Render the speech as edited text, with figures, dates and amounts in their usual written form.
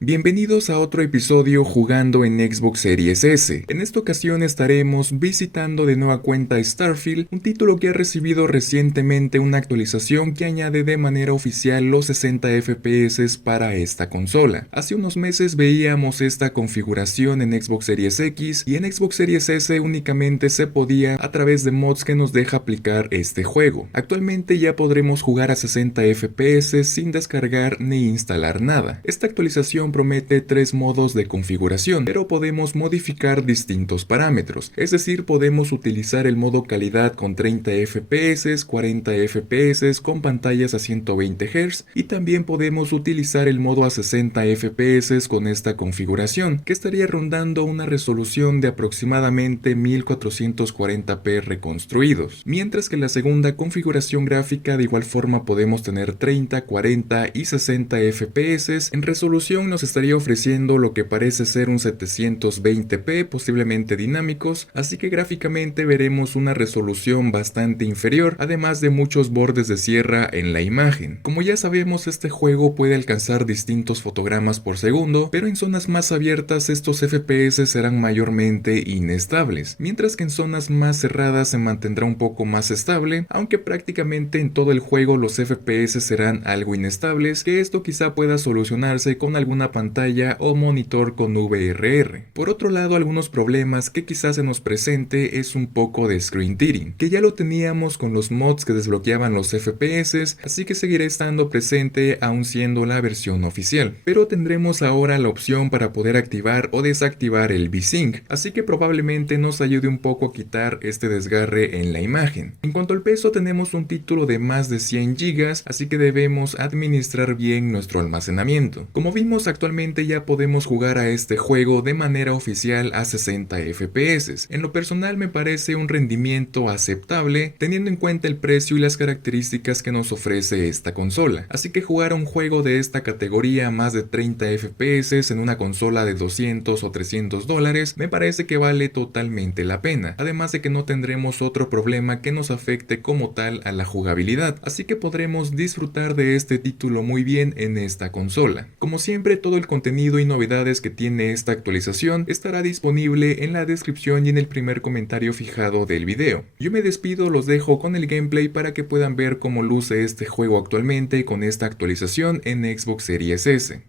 Bienvenidos a otro episodio jugando en Xbox Series S. En esta ocasión estaremos visitando de nueva cuenta Starfield, un título que ha recibido recientemente una actualización que añade de manera oficial los 60 FPS para esta consola. Hace unos meses veíamos esta configuración en Xbox Series X y en Xbox Series S únicamente se podía a través de mods que nos deja aplicar este juego. Actualmente ya podremos jugar a 60 FPS sin descargar ni instalar nada. Esta actualización promete tres modos de configuración, pero podemos modificar distintos parámetros, es decir, podemos utilizar el modo calidad con 30 FPS, 40 FPS con pantallas a 120 Hz y también podemos utilizar el modo a 60 FPS con esta configuración, que estaría rondando una resolución de aproximadamente 1440p reconstruidos, mientras que la segunda configuración gráfica de igual forma podemos tener 30, 40 y 60 FPS. En resolución nos estaría ofreciendo lo que parece ser un 720p, posiblemente dinámicos, así que gráficamente veremos una resolución bastante inferior, además de muchos bordes de sierra en la imagen. Como ya sabemos, este juego puede alcanzar distintos fotogramas por segundo, pero en zonas más abiertas estos FPS serán mayormente inestables, mientras que en zonas más cerradas se mantendrá un poco más estable, aunque prácticamente en todo el juego los FPS serán algo inestables, que esto quizá pueda solucionarse con alguna pantalla o monitor con VRR. Por otro lado, algunos problemas que quizás se nos presente es un poco de screen tearing, que ya lo teníamos con los mods que desbloqueaban los FPS, así que seguirá estando presente aún siendo la versión oficial. Pero tendremos ahora la opción para poder activar o desactivar el V-Sync, así que probablemente nos ayude un poco a quitar este desgarre en la imagen. En cuanto al peso, tenemos un título de más de 100 GB, así que debemos administrar bien nuestro almacenamiento. Como vimos, actualmente ya podemos jugar a este juego de manera oficial a 60 FPS. En lo personal me parece un rendimiento aceptable teniendo en cuenta el precio y las características que nos ofrece esta consola. Así que jugar a un juego de esta categoría a más de 30 FPS en una consola de 200 o 300 dólares me parece que vale totalmente la pena. Además de que no tendremos otro problema que nos afecte como tal a la jugabilidad. Así que podremos disfrutar de este título muy bien en esta consola. Como siempre, todo el contenido y novedades que tiene esta actualización estará disponible en la descripción y en el primer comentario fijado del video. Yo me despido, los dejo con el gameplay para que puedan ver cómo luce este juego actualmente con esta actualización en Xbox Series S.